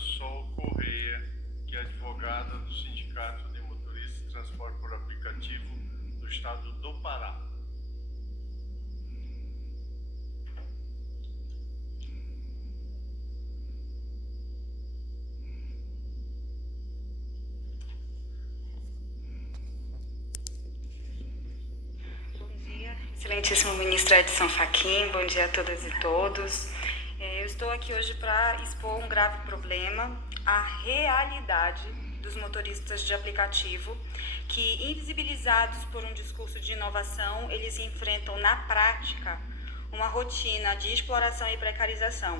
Sol Correia, que é advogada do Sindicato de Motoristas de Transporte por Aplicativo do Estado do Pará. Excelentíssimo ministro Edson Fachin, bom dia a todas e todos. Eu estou aqui hoje para expor um grave problema, a realidade dos motoristas de aplicativo, que, invisibilizados por um discurso de inovação, eles enfrentam na prática uma rotina de exploração e precarização,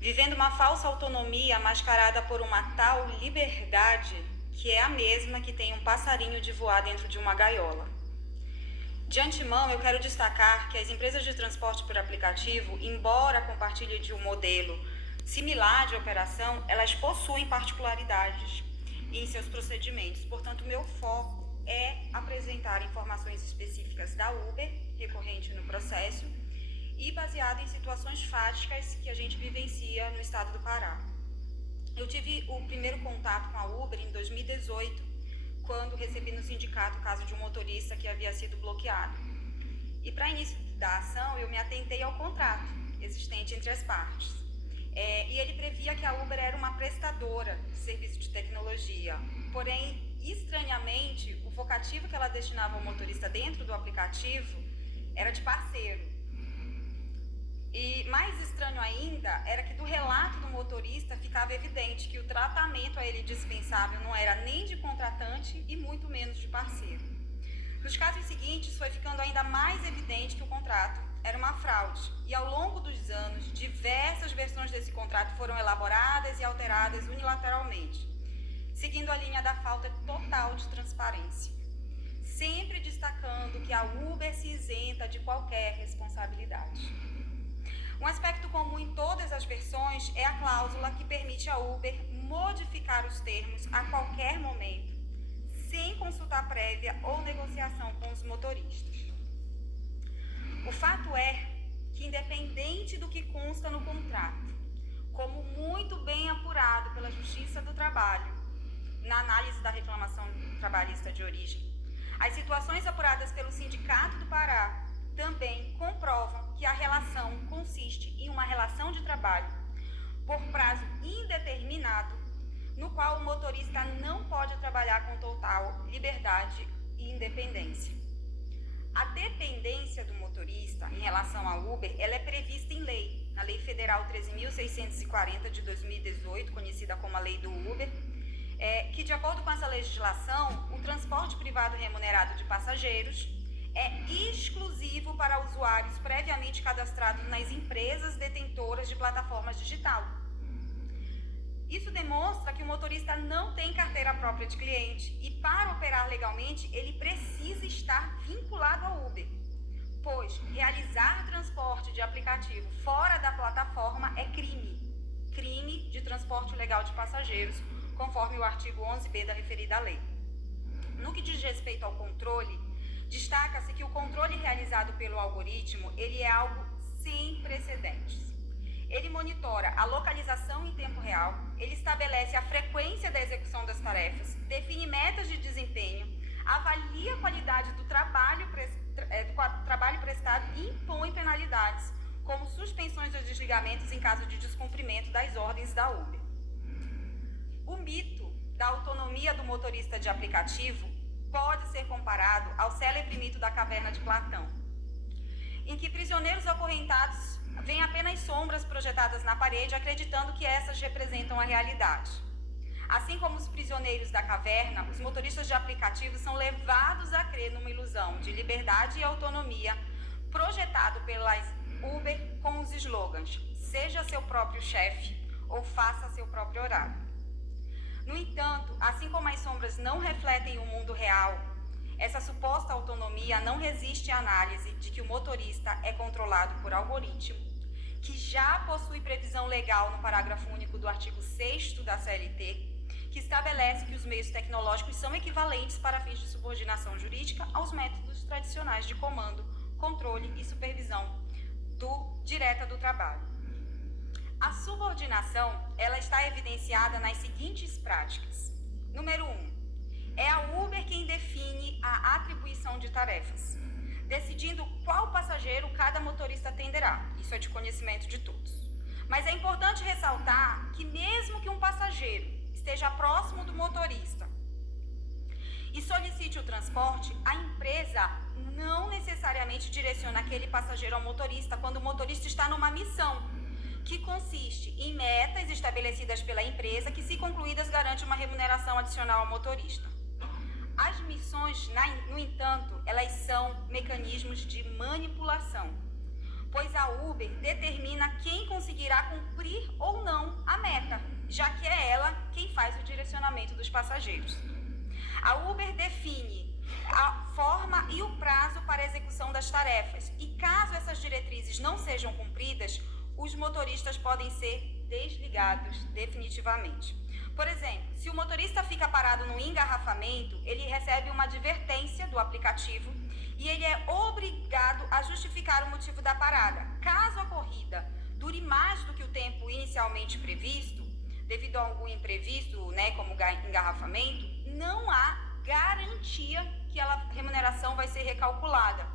vivendo uma falsa autonomia mascarada por uma tal liberdade que é a mesma que tem um passarinho de voar dentro de uma gaiola. De antemão, eu quero destacar que as empresas de transporte por aplicativo, embora compartilhem de um modelo similar de operação, elas possuem particularidades em seus procedimentos. Portanto, meu foco é apresentar informações específicas da Uber, recorrente no processo, e baseado em situações fáticas que a gente vivencia no estado do Pará. Eu tive o primeiro contato com a Uber em 2018, quando recebi no sindicato o caso de um motorista que havia sido bloqueado. E para início da ação, eu me atentei ao contrato existente entre as partes. E ele previa que a Uber era uma prestadora de serviço de tecnologia. Porém, estranhamente, o vocativo que ela destinava ao motorista dentro do aplicativo era de parceiro. E mais estranho ainda era que do relato do motorista ficava evidente que o tratamento a ele dispensável não era nem de contratante e muito menos de parceiro. Nos casos seguintes foi ficando ainda mais evidente que o contrato era uma fraude e ao longo dos anos diversas versões desse contrato foram elaboradas e alteradas unilateralmente, seguindo a linha da falta total de transparência, sempre destacando que a Uber se isenta de qualquer responsabilidade. Um aspecto comum em todas as versões é a cláusula que permite à Uber modificar os termos a qualquer momento, sem consulta prévia ou negociação com os motoristas. O fato é que, independente do que consta no contrato, como muito bem apurado pela Justiça do Trabalho, na análise da reclamação trabalhista de origem, as situações apuradas pelo Sindicato do Pará também comprovam que a relação consiste em uma relação de trabalho por prazo indeterminado, no qual o motorista não pode trabalhar com total liberdade e independência. A dependência do motorista em relação à Uber, ela é prevista em lei, na Lei Federal 13.640 de 2018, conhecida como a Lei do Uber, que, de acordo com essa legislação, o transporte privado remunerado de passageiros é exclusivo para usuários previamente cadastrados nas empresas detentoras de plataformas digital. Isso demonstra que o motorista não tem carteira própria de cliente e, para operar legalmente, ele precisa estar vinculado ao Uber, pois realizar transporte de aplicativo fora da plataforma é crime de transporte ilegal de passageiros, conforme o artigo 11b da referida lei. No que diz respeito ao controle, destaca-se que o controle realizado pelo algoritmo, ele é algo sem precedentes. Ele monitora a localização em tempo real, ele estabelece a frequência da execução das tarefas, define metas de desempenho, avalia a qualidade do trabalho prestado e impõe penalidades, como suspensões ou desligamentos em caso de descumprimento das ordens da Uber. O mito da autonomia do motorista de aplicativo pode ser comparado ao célebre mito da caverna de Platão, em que prisioneiros acorrentados veem apenas sombras projetadas na parede, acreditando que essas representam a realidade. Assim como os prisioneiros da caverna, os motoristas de aplicativos são levados a crer numa ilusão de liberdade e autonomia projetado pelas Uber com os slogans: seja seu próprio chefe ou faça seu próprio horário. No entanto, assim como as sombras não refletem o mundo real, essa suposta autonomia não resiste à análise de que o motorista é controlado por algoritmo, que já possui previsão legal no parágrafo único do artigo 6º da CLT, que estabelece que os meios tecnológicos são equivalentes para fins de subordinação jurídica aos métodos tradicionais de comando, controle e supervisão direta do trabalho. A subordinação, ela está evidenciada nas seguintes práticas. Número 1. É a Uber quem define a atribuição de tarefas, decidindo qual passageiro cada motorista atenderá. Isso é de conhecimento de todos. Mas é importante ressaltar que mesmo que um passageiro esteja próximo do motorista e solicite o transporte, a empresa não necessariamente direciona aquele passageiro ao motorista quando o motorista está numa missão, que consiste em metas estabelecidas pela empresa que, se concluídas, garante uma remuneração adicional ao motorista. As missões, no entanto, elas são mecanismos de manipulação, pois a Uber determina quem conseguirá cumprir ou não a meta, já que é ela quem faz o direcionamento dos passageiros. A Uber define a forma e o prazo para a execução das tarefas, e caso essas diretrizes não sejam cumpridas, os motoristas podem ser desligados definitivamente. Por exemplo, se o motorista fica parado no engarrafamento, ele recebe uma advertência do aplicativo e ele é obrigado a justificar o motivo da parada. Caso a corrida dure mais do que o tempo inicialmente previsto, devido a algum imprevisto, como engarrafamento, não há garantia que a remuneração vai ser recalculada,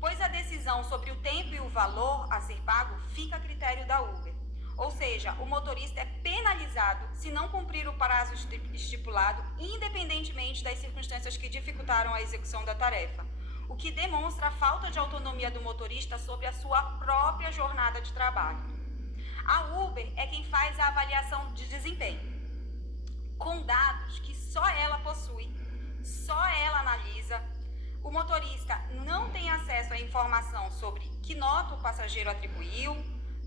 pois a decisão sobre o tempo e o valor a ser pago fica a critério da Uber. Ou seja, o motorista é penalizado se não cumprir o prazo estipulado, independentemente das circunstâncias que dificultaram a execução da tarefa, o que demonstra a falta de autonomia do motorista sobre a sua própria jornada de trabalho. A Uber é quem faz a avaliação de desempenho, com dados que só ela possui, só ela analisa. O motorista não tem acesso à informação sobre que nota o passageiro atribuiu,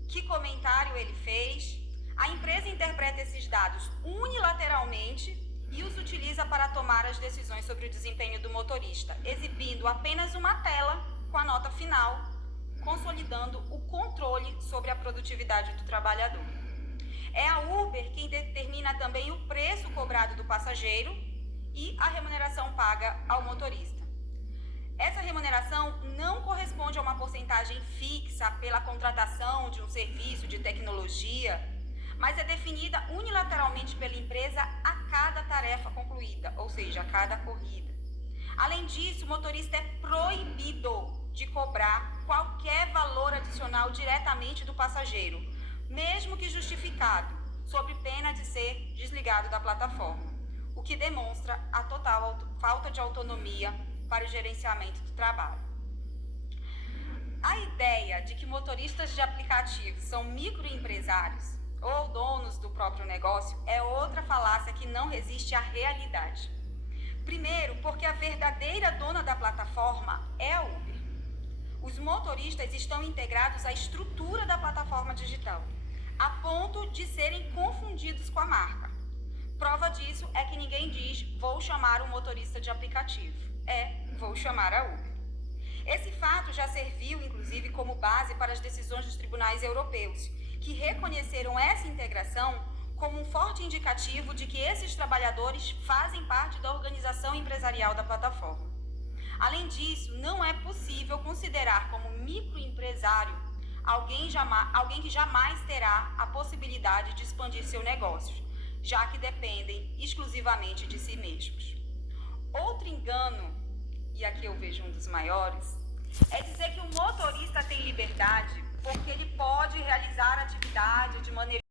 que comentário ele fez. A empresa interpreta esses dados unilateralmente e os utiliza para tomar as decisões sobre o desempenho do motorista, exibindo apenas uma tela com a nota final, consolidando o controle sobre a produtividade do trabalhador. É a Uber quem determina também o preço cobrado do passageiro e a remuneração paga ao motorista. Essa remuneração não corresponde a uma porcentagem fixa pela contratação de um serviço de tecnologia, mas é definida unilateralmente pela empresa a cada tarefa concluída, ou seja, a cada corrida. Além disso, o motorista é proibido de cobrar qualquer valor adicional diretamente do passageiro, mesmo que justificado, sob pena de ser desligado da plataforma, o que demonstra a total falta de autonomia para o gerenciamento do trabalho. A ideia de que motoristas de aplicativos são microempresários ou donos do próprio negócio é outra falácia que não resiste à realidade. Primeiro, porque a verdadeira dona da plataforma é a Uber. Os motoristas estão integrados à estrutura da plataforma digital, a ponto de serem confundidos com a marca. Prova disso é que ninguém diz, vou chamar um motorista de aplicativo. Vou chamar a Uber. Esse fato já serviu, inclusive, como base para as decisões dos tribunais europeus, que reconheceram essa integração como um forte indicativo de que esses trabalhadores fazem parte da organização empresarial da plataforma. Além disso, não é possível considerar como microempresário alguém que jamais terá a possibilidade de expandir seu negócio, já que dependem exclusivamente de si mesmos. Outro engano, e aqui eu vejo um dos maiores, é dizer que o motorista tem liberdade porque ele pode realizar atividade de maneira